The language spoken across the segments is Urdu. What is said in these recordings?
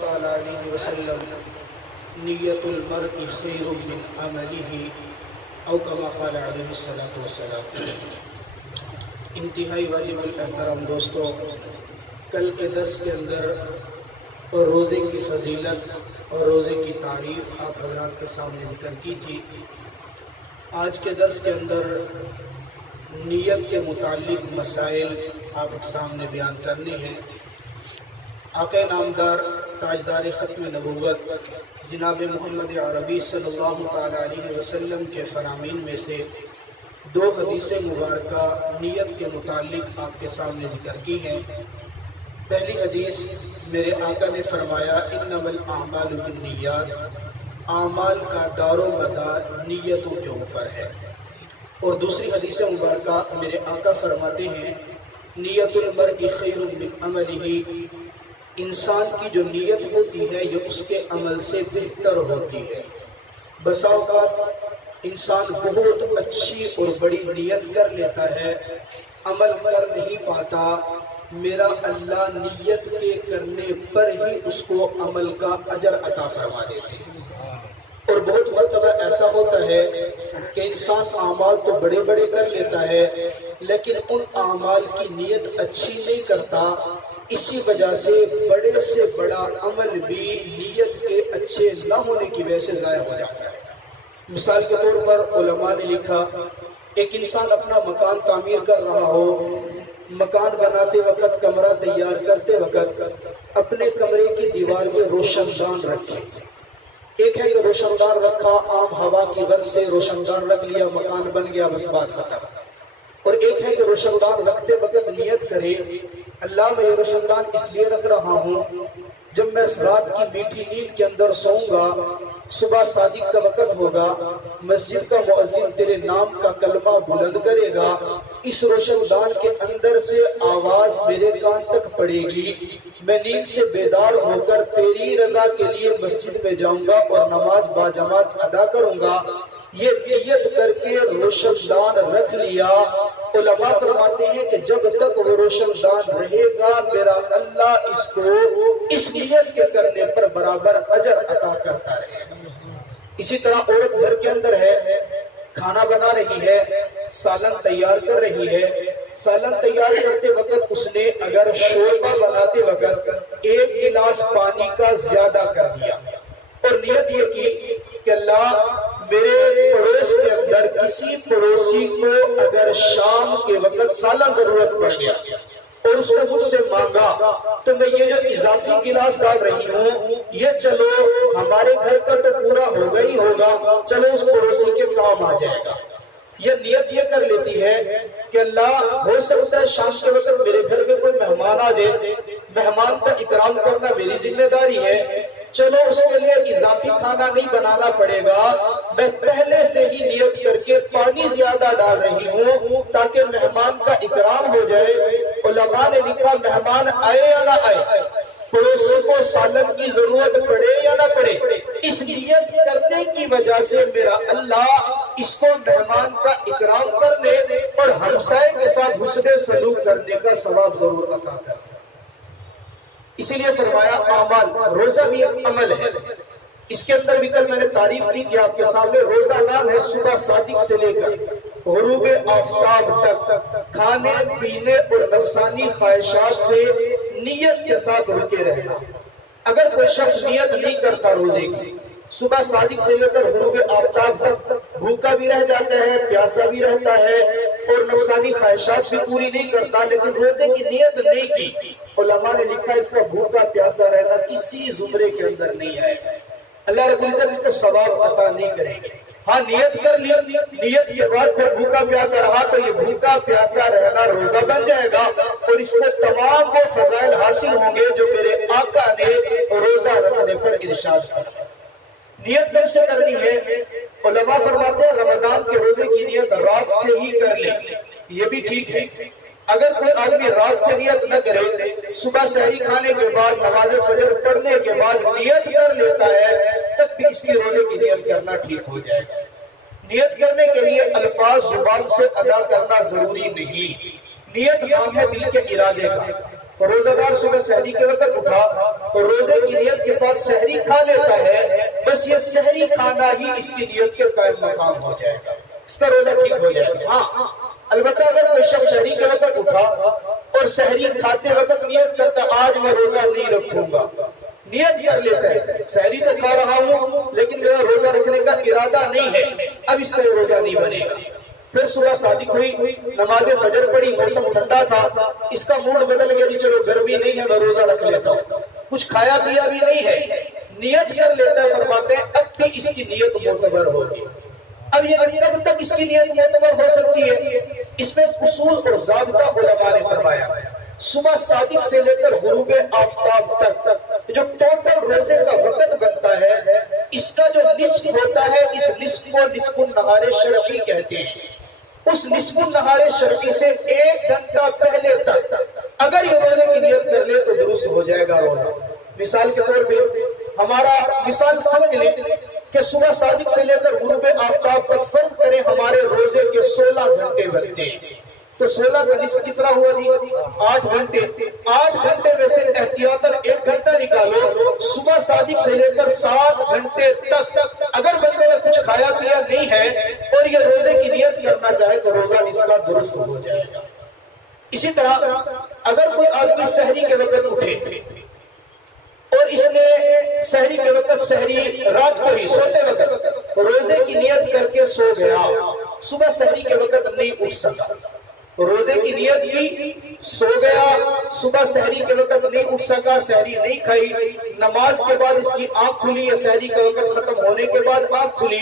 تعالی علیہ وسلم نیت المرء خیر من عملہ او کما قال علیہ الصلوۃ والسلام۔ انتہائی واجب الاحترام دوستو، کل کے درس کے اندر روزے کی فضیلت اور روزے کی تعریف آپ حضرات کے سامنے ذکر کی تھی۔ آج کے درس کے اندر نیت کے متعلق مسائل آپ کے سامنے بیان کرنے ہیں۔ آقا نامدار تاجدار ختم نبوت جناب محمد عربی صلی اللہ تعالی علیہ وسلم کے فرامین میں سے دو حدیث مبارکہ نیت کے متعلق آپ کے سامنے ذکر کی ہیں۔ پہلی حدیث میرے آقا نے فرمایا انما الاعمال بالنیات، اعمال کا دار و مدار نیتوں کے اوپر ہے۔ اور دوسری حدیث مبارکہ میرے آقا فرماتے ہیں نیت المرء خیر من عملہ، انسان کی جو نیت ہوتی ہے یہ اس کے عمل سے بہتر ہوتی ہے۔ بسا اوقات انسان بہت اچھی اور بڑی نیت کر لیتا ہے، عمل کر نہیں پاتا، میرا اللہ نیت کے کرنے پر ہی اس کو عمل کا اجر عطا فرما دیتے ہیں۔ اور بہت مرتبہ ایسا ہوتا ہے کہ انسان اعمال تو بڑے بڑے کر لیتا ہے لیکن ان اعمال کی نیت اچھی نہیں کرتا، اسی وجہ سے بڑے سے بڑا عمل بھی نیت کے اچھے نہ ہونے کی وجہ سے ضائع ہو جاتا ہے۔ مثال کے طور پر علماء نے لکھا ایک انسان اپنا مکان تعمیر کر رہا ہو، مکان بناتے وقت، کمرہ تیار کرتے وقت اپنے کمرے کی دیوار میں روشن دان رکھے۔ ایک ہے کہ روشن دان رکھا، عام ہوا کی غرض سے روشن دان رکھ لیا، مکان بن گیا، بس بات ختم۔ اور ایک ہے کہ روشن دان رکھتے وقت نیت کرے اللہ میں یہ روشن دان اس لیے رکھ رہا ہوں جب میں رات کی میٹھی نیند کے اندر سوؤں گا، صبح صادق کا وقت ہوگا، مسجد کا مؤذن تیرے نام کا کلمہ بلند کرے گا، اس روشن دان کے اندر سے آواز میرے کان تک پڑے گی، میں نیند سے بیدار ہو کر تیری رضا کے لیے مسجد میں جاؤں گا اور نماز باجماعت ادا کروں گا۔ یہ نیت کر کے روشن دان رکھ لیا۔ علماء فرماتے ہیں کہ جب تک وہ روشن دان رہے گا میرا اللہ اس کو اس نیت کے کرنے پر برابر اجر عطا کرتا رہے گا۔ اسی طرح عورت گھر کے اندر ہے، کھانا بنا رہی ہے، سالن تیار کر رہی ہے، سالن تیار کرتے وقت اس نے اگر شوربہ بناتے وقت ایک گلاس پانی کا زیادہ کر دیا اور نیت یہ کی کہ اللہ میرے پڑوس کے اندر کسی پڑوسی کو اگر شام کے وقت سالن ضرورت پڑ گیا اور اس نے مجھ سے مانگا تو میں یہ جو اضافی گلاس ڈال رہی ہوں یہ چلو ہمارے گھر کا تو پورا ہوگا ہی ہوگا، چلو اس پڑوسی کے کام آ جائے گا۔ یہ نیت یہ کر لیتی ہے کہ اللہ ہو سکتا ہے شام کے وقت میرے گھر میں کوئی مہمان آ جائے، مہمان کا اکرام کرنا میری ذمہ داری ہے، چلو اس کے لیے اضافی کھانا نہیں بنانا پڑے گا، میں پہلے سے ہی نیت کر کے پانی زیادہ ڈال رہی ہوں تاکہ مہمان کا اکرام ہو جائے۔ علماء نے لکھا مہمان آئے یا نہ آئے، پڑوسی کو سالن کی ضرورت پڑے یا نہ پڑے، اس نیت کرنے کی وجہ سے میرا اللہ اس کو مہمان کا اکرام کرنے اور ہمسائے کے ساتھ حسن سلوک کرنے کا ثواب ضرور عطا کرے۔ اسی لیے فرمایا اعمال، روزہ بھی ایک عمل ہے۔ اس کے اندر بھی کل میں نے تعریف کی تھی آپ کے سامنے، روزہ نام ہے صبح صادق سے لے کر غروب آفتاب تک کھانے پینے اور نفسانی خواہشات سے نیت کے ساتھ رکے رہنا۔ اگر کوئی شخص نیت نہیں کرتا روزے کی، صبح صادق سے لے کر غروب آفتاب تک بھوکا بھی رہ جاتا ہے، پیاسا بھی رہتا ہے اور نفسانی خواہشات بھی پوری نہیں کرتا لیکن روزے کی نیت نہیں کی، علماء نے لکھا اس کا بھوکا پیاسا رہنا کسی زمرے کے اندر نہیں آئے گا، اللہ رب العزت اس کو ثواب عطا نہیں کریں گے۔ ہاں نیت کر لی، نیت کے بعد پھر بھوکا پیاسا رہا تو یہ بھوکا پیاسا رہنا روزہ بن جائے گا اور اس کو تمام وہ فضائل حاصل ہوں گے جو میرے آقا نے روزہ رکھنے پر ارشاد کیا۔ نیت کیسے کرنی ہے؟ علماء فرماتے ہیں رمضان کے روزے کی نیت رات سے ہی کر لیں، یہ بھی ٹھیک ہے۔ اگر کوئی آدمی رات سے نیت نہ کرے، صبح سحری کھانے کے بعد نماز فجر پڑھنے کے بعد نیت کر لیتا ہے تب بھی اس کی روزے کی نیت کرنا ٹھیک ہو جائے گا۔ نیت کرنے کے لیے الفاظ زبان سے ادا کرنا ضروری نہیں، نیت نام ہے دل کے ارادے کا۔ روزہ دار صبح سحری کے وقت اٹھا اور روزے کی نیت کے ساتھ سحری کھا لیتا ہے، بس یہ سحری کھانا ہی اس کی نیت کے قائم مقام ہو جائے گا، اس کا روزہ ٹھیک ہو جائے گا۔ ہاں البتہ اگر کوئی شخص سحری کے وقت اٹھا اور سحری کھاتے وقت نیت کرتا آج میں روزہ نہیں رکھوں گا، نیت کر لیتا ہے سحری تو کھا رہا ہوں لیکن میرا روزہ رکھنے کا ارادہ نہیں ہے، اب اس کا روزہ نہیں بنے گا۔ پھر صبح صادق ہوئی، نماز فجر پڑھی، موسم ٹھنڈا تھا، اس کا موڈ بدل گیا جی چلو گرمی نہیں ہے میں روزہ رکھ لیتا ہوں، کچھ کھایا پیا بھی نہیں ہے، نیت کر لیتا ہے، فرماتے ہیں اب بھی اس کی نیت معتبر ہوگی۔ اب یہ کب تک اس کی نیت معتبر ہو سکتی ہے؟ اس میں اصول اور ضابطہ علماء نے فرمایا۔ صبح صادق سے لے کر غروب آفتاب تک جو ٹوٹل روزے کا وقت بنتا ہے، اس کا جو نصف ہوتا ہے، اس نصف کو نصف النہار شرعی کہتے ہیں۔ اس نصف النہار شرعی سے 1 گھنٹہ پہلے تک اگر یہ روزے کی نیت کر لے تو درست ہو جائے گا روزہ۔ مثال کے طور پہ ہمارا مثال سمجھ لیں کہ صبح صادق سے لے کر غروب آفتاب تک فرض کریں ہمارے روزے کے 16 گھنٹے بنتے ہیں، تو 16 کا نصف کتنا ہوا جی؟ 8 گھنٹے۔ 8 گھنٹے میں سے احتیاطاً 1 گھنٹہ نکالو، صبح صادق سے لے کر 7 گھنٹے تک اگر بندے نے کچھ کھایا پیا نہیں ہے اور یہ روزے کی نیت کرنا چاہے تو روزہ اس کا درست ہو جائے گا۔ اسی طرح اگر کوئی آدمی سحری کے وقت اٹھے اور اس نے سحری کے وقت سحری رات کو ہی سوتے وقت روزے کی نیت کر کے سو گیا، صبح سحری کے وقت نہیں اٹھ سکا، روزے کی نیت کی، سو گیا، صبح سحری کے وقت نہیں اٹھ سکا، سحری نہیں کھائی، نماز کے بعد اس کی آنکھ کھلی یا سحری کا وقت ختم ہونے کے بعد آنکھ کھلی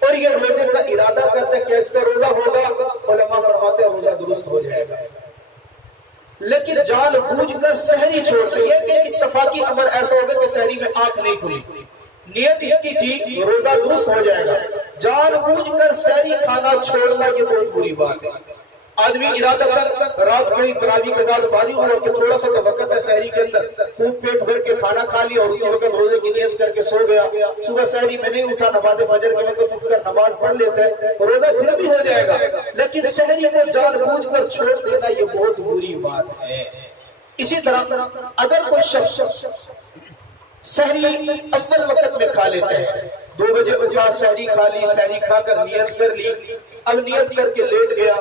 اور یہ روزے کا ارادہ کرتا ہے کہ اس کا روزہ ہوگا، علماء فرماتے ہیں روزہ درست ہو جائے گا۔ لیکن جان بوجھ کر سحری چھوڑ رہی ہے کہ اتفاقی امر ایسا ہوگا کہ سحری میں آنکھ نہیں کھلی، نیت اس کی تھی روزہ درست ہو جائے گا، جان بوجھ کر سحری کھانا چھوڑنا یہ بہت بری بات ہے۔ آدمی ارادہ کر رات کو ہی تراویح کے بعد فارغ ہوا کہ تھوڑا سا تو وقت ہے سحری کے اندر، خوب پیٹ بھر کے کھانا کھا لیا اور اسی وقت روزے کی نیت کر کے سو گیا، صبح سحری میں نہیں اٹھا، نماز فجر کے وقت اٹھ کر نماز پڑھ لیتا ہے، روزہ پھر بھی ہو جائے گا، لیکن سحری کو جان بوجھ کر چھوڑ دینا یہ بہت بری بات ہے۔ اسی طرح اگر کوئی شخص سحری اول وقت میں کھا لیتا ہے، 2 بجے اٹھا سحری کھا لی، سحری کھا کر نیت کر لی، اب نیت کر کے لیٹ گیا،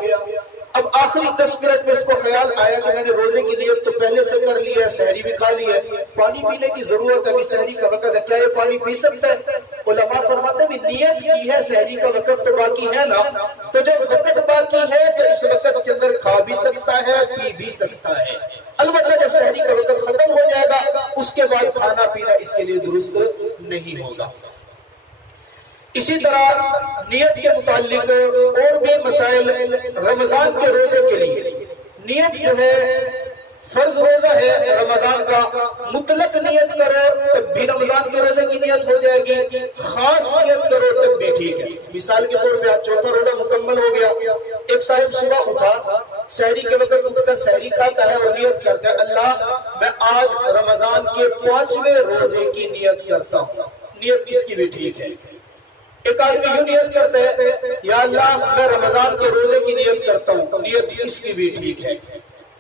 اب آخری 10 منٹ میں اس کو خیال آیا کہ میں نے روزے کی نیت تو پہلے سے کر لی ہے، سحری بھی کھا لی ہے، پانی پینے کی ضرورت ہے، ابھی سحری کا وقت ہے، کیا یہ پانی پی سکتا ہے؟ علماء فرماتے ہیں نیت کی ہے، سحری کا وقت تو باقی ہے نا، تو جب وقت باقی ہے تو اس وقت کے اندر کھا بھی سکتا ہے، پی بھی سکتا ہے، البتہ جب سحری کا وقت ختم ہو جائے گا اس کے بعد کھانا پینا اس کے لیے درست نہیں ہوگا۔ اسی طرح نیت کے متعلق اور بھی مسائل، رمضان کے روزے کے لیے نیت جو ہے فرض روزہ ہے رمضان کا، مطلق نیت کرو تب بھی رمضان کے روزے کی نیت ہو جائے گی، خاص نیت کرو تب بھی ٹھیک ہے۔ مثال کے طور پہ آج 4تھا روزہ مکمل ہو گیا، ایک صاحب صبح اٹھا، سحری کے وقت اٹھ کر سحری کھاتا ہے اور نیت کرتا ہے اللہ میں آج رمضان کے 5ویں روزے کی نیت کرتا ہوں، نیت اس کی بھی ٹھیک ہے۔ ایک آدمی یوں نیت کرتا ہے یا اللہ میں رمضان کے روزے کی نیت کرتا ہوں، نیت اس کی بھی ٹھیک ہے۔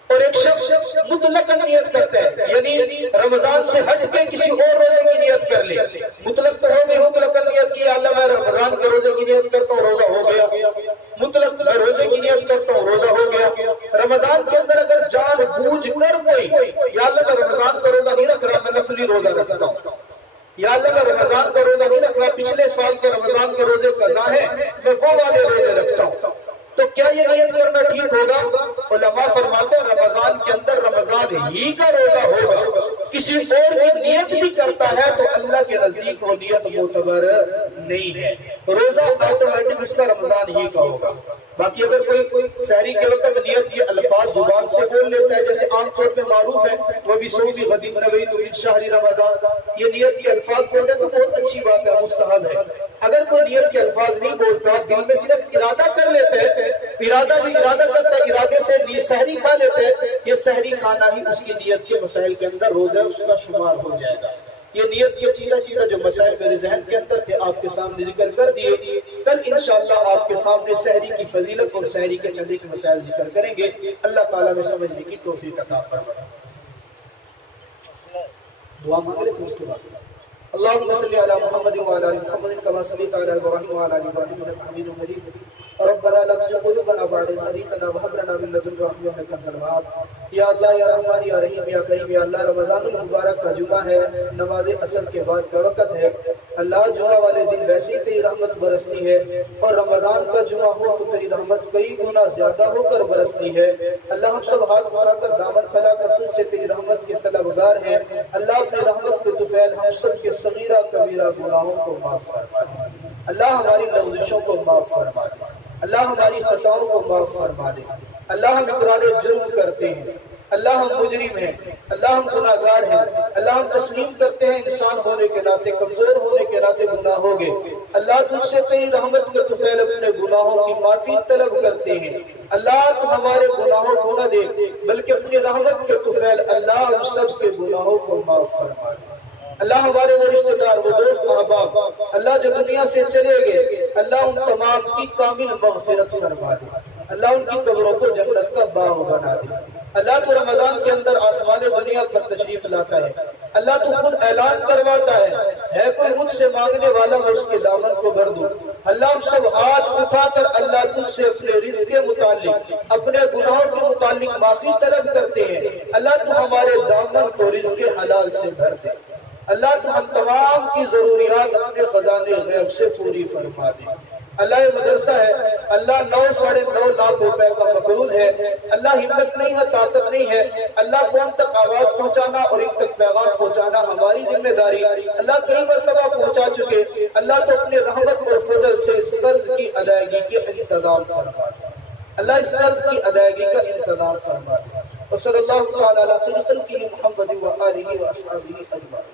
اور ایک شخص مطلق نیت کرتا ہے یعنی رمضان سے ہٹ کے کسی اور روزے کی نیت کر لے، مطلق تو ہو گئی، مطلق نیت کی اللہ میں رمضان کے روزے کی نیت کرتا ہوں، روزہ ہو گیا، مطلق میں روزے کی نیت کرتا ہوں، روزہ ہو گیا۔ رمضان کے اندر اگر جان بوجھ کر کوئی یا اللہ میں رمضان کا روزہ نہیں رکھ رہا، میں نفلی روزہ رکھتا ہوں، یا اللہ میں رمضان کا روزہ نہیں رکھ رہا، پچھلے سال کے رمضان کے روزے قضا ہے میں وہ والے روزے رکھتا ہوں، تو کیا یہ نیت کرنا ٹھیک ہوگا؟ علماء فرماتے ہیں رمضان کے اندر رمضان ہی کا روزہ ہوگا، کسی اور کی نیت بھی کرتا ہے تو اللہ کے نزدیک وہ نیت معتبر نہیں ہے، روزہ آٹومیٹک اس کا رمضان ہی کا ہوگا۔ باقی اگر کوئی سحری کے وقت نیت یہ الفاظ زبان سے بول لیتا ہے جیسے عام طور پہ معروف ہے وہ بھی صوفی غدین نویت من شہر رمضان، یہ نیت کے الفاظ بولتے تو بہت اچھی بات ہے، مستحب ہے۔ اگر کوئی نیت کے الفاظ نہیں بولتا، دل میں صرف ارادہ کر لیتے ہیں، ارادہ کرتا ہے، ارادے سے سحری کھا لیتے ہیں، یہ سحری کھانا ہی اس کی نیت کے مسائل کے اندر روزہ اس کا شمار ہو جائے گا۔ یہ نیت کے چیدہ جو مسائل میرے ذہن کے اندر تھے آپ کے سامنے ذکر کر دیے، کل انشاءاللہ آپ کے سامنے سحری کی فضیلت اور سحری کے چند ایک مسائل ذکر کریں گے۔ اللہ تعالیٰ میں سمجھنے کی توفیق عطا فرمائے۔ دعا مانگ لے اس کے بعد اللهم صل على محمد وعلى ال محمد كما صليت على ابراهيم وعلى ال ابراهيم انك حميد مجيد ربنا لا تزغ قلوبنا بعد إذ هديتنا وهب لنا من لدنك رحمة انك انت الوهاب یا اللہ یا رحمان یا رحیم یا کریم یا اللہ رمضان المبارک کا جمعہ ہے نماز عصر کے بعد کا وقت ہے اللہ جمعہ والے دن ویسے ہی تیری رحمت برستی ہے اور رمضان کا جمعہ ہو تو تیری رحمت کئی گنا زیادہ ہو کر برستی ہے اللہ ہم سب ہاتھ اٹھا کر دامن پھیلا کر تجھ سے تیری رحمت کے طلبگار ہیں اللہ اپنی رحمت کے طفیل ہم سب کے صغیرہ کبیرہ گناہوں کو معاف فرما دے اللہ ہماری لغزشوں کو معاف فرما دے اللہ ہماری خطاؤں کو معاف فرما دے اللہ ہم اقرار جرم کرتے ہیں اللہ ہم مجرم ہیں اللہ ہم گناہگار ہیں اللہ ہم تسلیم کرتے ہیں انسان ہونے کے ناطے کمزور ہونے کے ناطے گناہ ہو گئے اللہ تجھ سے تیری رحمت کے طفیل اپنے گناہوں کی معافی طلب کرتے ہیں اللہ تو ہمارے گناہوں کو نہ دے بلکہ اپنی رحمت کے طفیل اللہ ہم سب کے گناہوں کو معاف فرما دے اللہ ہمارے وہ رشتہ دار وہ دوست احباب اللہ جو دنیا سے چلے گئے اللہ ان تمام کی کامل مغفرت فرما دے اللہ ان کی قبروں کو جنت کا باغ بنا دے اللہ تو رمضان کے اندر آسمان دنیا پر تشریف لاتا ہے اللہ تو خود اعلان کرواتا ہے کوئی مجھ سے مانگنے والا میں اس کے دامن کو بھر دوں اللہ ہم سب ہاتھ اٹھا کر اللہ تجھ سے اپنے رزق کے متعلق اپنے گناہوں کے متعلق معافی طلب کرتے ہیں اللہ تو ہمارے دامن کو رزق حلال سے بھر دے اللہ تو ہم تمام کی ضروریات اپنے خزانے غیب سے پوری فرما دے اللہ یہ مدرسہ ہے اللہ 9.5 لاکھ روپے کا مقروض ہے اللہ ہمت نہیں ہے طاقت نہیں ہے اللہ قوم تک آواز پہنچانا اور ان تک پیغام پہنچانا ہماری ذمہ داری اللہ کئی مرتبہ پہنچا چکے اللہ تو اپنے رحمت اور فضل سے اس قرض کی ادائیگی کا انتظام فرما دے اللہ اس قرض کی ادائیگی کا انتظام فرما دے وصلی اللہ تعالی علی خیر خلقہ محمد و آلہ و اصحابہ اجمعین